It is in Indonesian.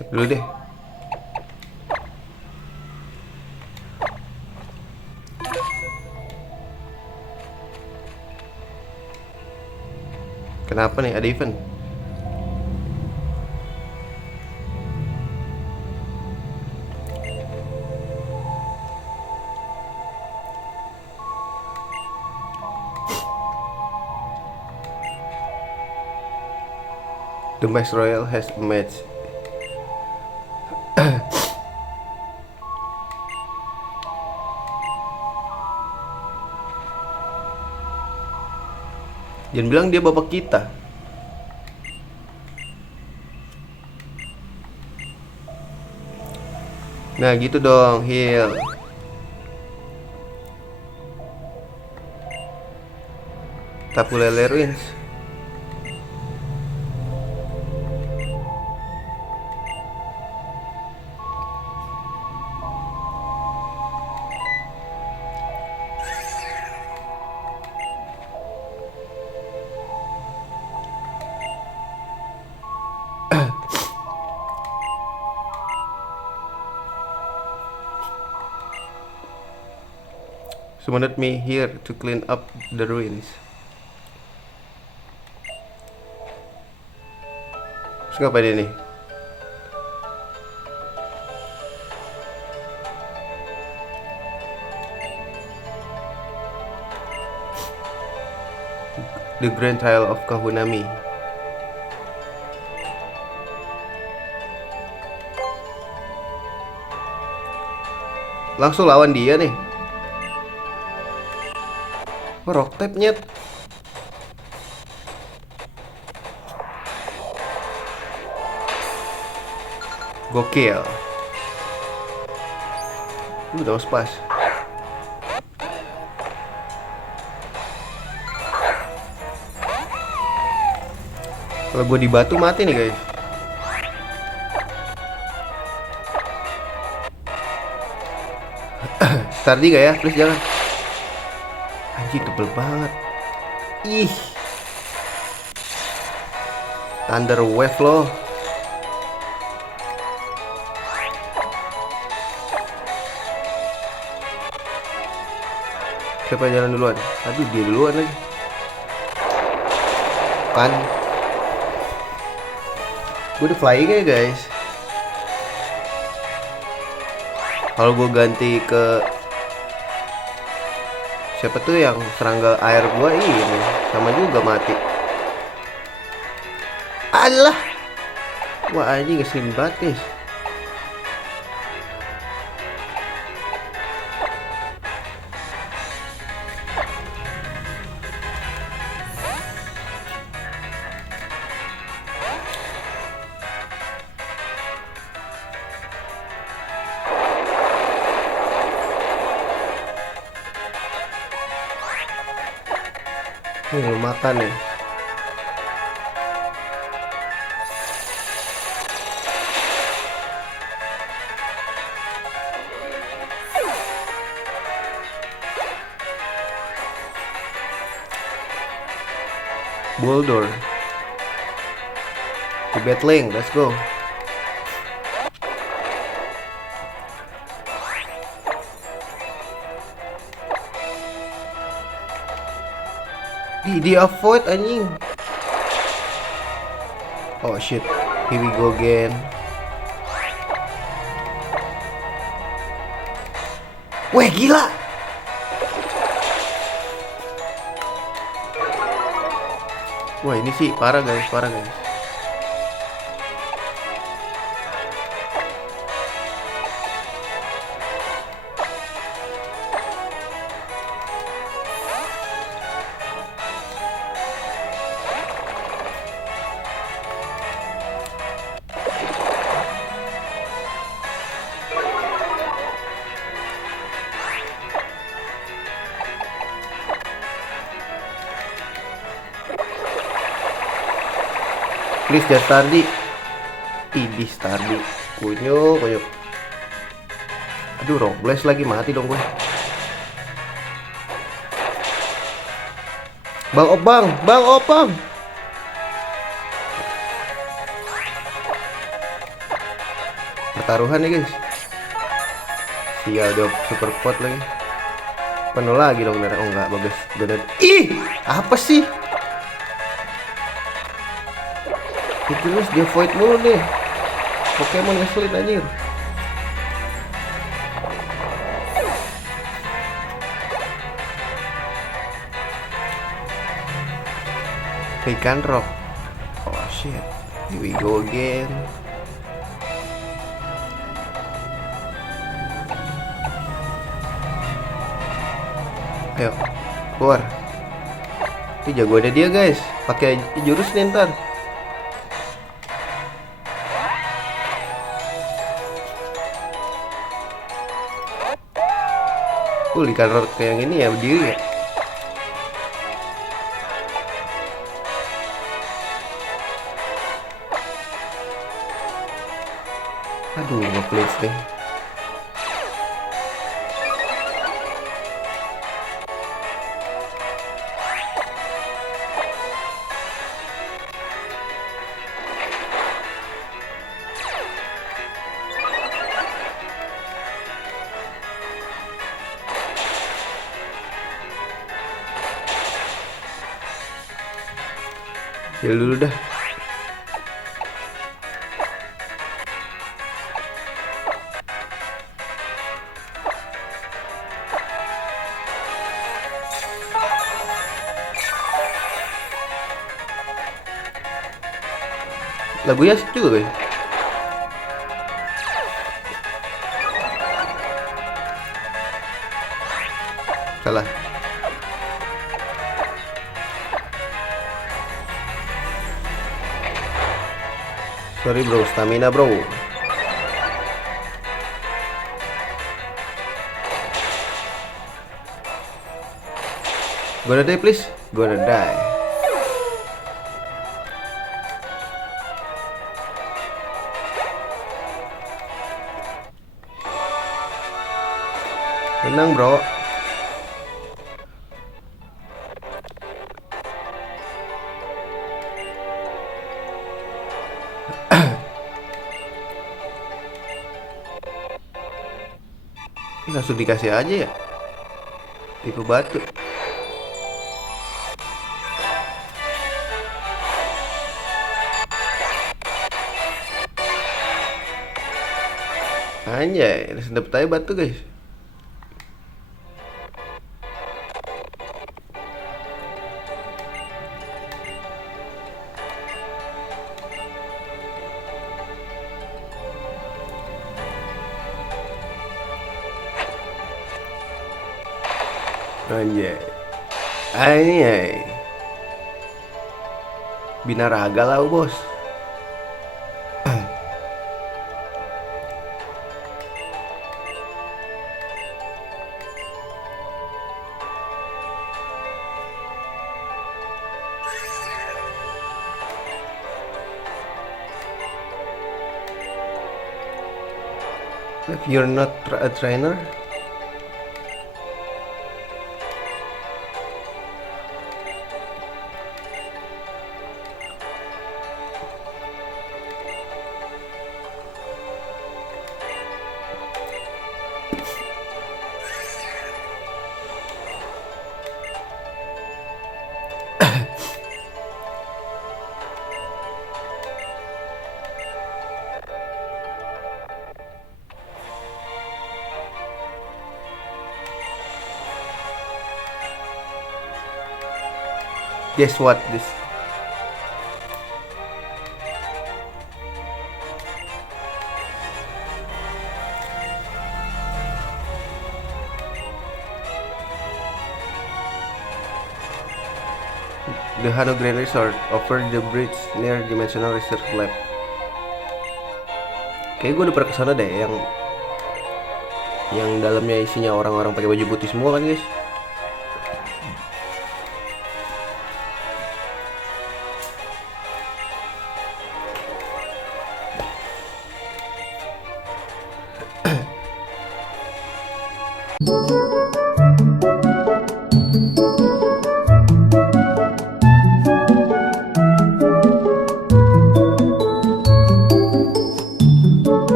Skip dulu deh. Kenapa nih ada event? The Max Royal has a match. Jangan bilang dia bapak kita. Nah gitu dong, heal. Tapu Lele Ruins. Summoned me here to clean up the ruins. Terus ngapain ini? The Grand Trial of Kahunami. Langsung lawan dia nih. Oh, rock type nyet. Gokil. Udah pas. Kalau gue di batu mati nih guys. Stardi gak ya? Please jangan. Anjing tebel banget. Ih. Thunder Wave loh. Siapa yang jalan duluan? Aduh dia duluan lagi. Kan gue udah flying ya guys. Kalau gue ganti ke siapa tuh yang serangga air gue ini sama juga mati. Alah. Wah ini ngeselin banget guys. Nih lu makan nih. Boulder. The Battling, let's go. Di avoid anjing. Oh shit, here we go again. Weh gila. Wah ini sih parah guys, parah guys. Please jangan Stardi. Idih Stardi. Kunyuk, kunyuk. Aduh rock blast lagi, mati dong gue. Bang Opang, Bang Opang. pertaruhan ya guys. Sial, dia super pot lagi. Penuh lagi dong. Oh enggak, bagus. Bener. Ih, apa sih? Itu terus dia void mulu nih. Pokemon ngeselin anjir. Ikan rock. Oh shit. Here we go again. Ayo, keluar. Ini jagoannya dia guys. Pakai jurus nih ntar. Ikan rock kayak yang ini ya berdiri ya. Aduh, nge-glitch nih. Ya dulu dah. Lagunya asik juga guys. Salah. Sorry bro, stamina bro. Gonna die please. Gonna die. Tenang bro. Langsung dikasih aja ya. Tipe batu. Anjay, langsung dapet aja batu guys. Anjay. Anjay. Binaraga lah bos. If you're not a trainer, guess what this? The Hano Grand Resort over the bridge near Dimensional Research Lab. Kayak gue udah pernah kesana deh, yang dalamnya isinya orang-orang pakai baju putih semua kan guys.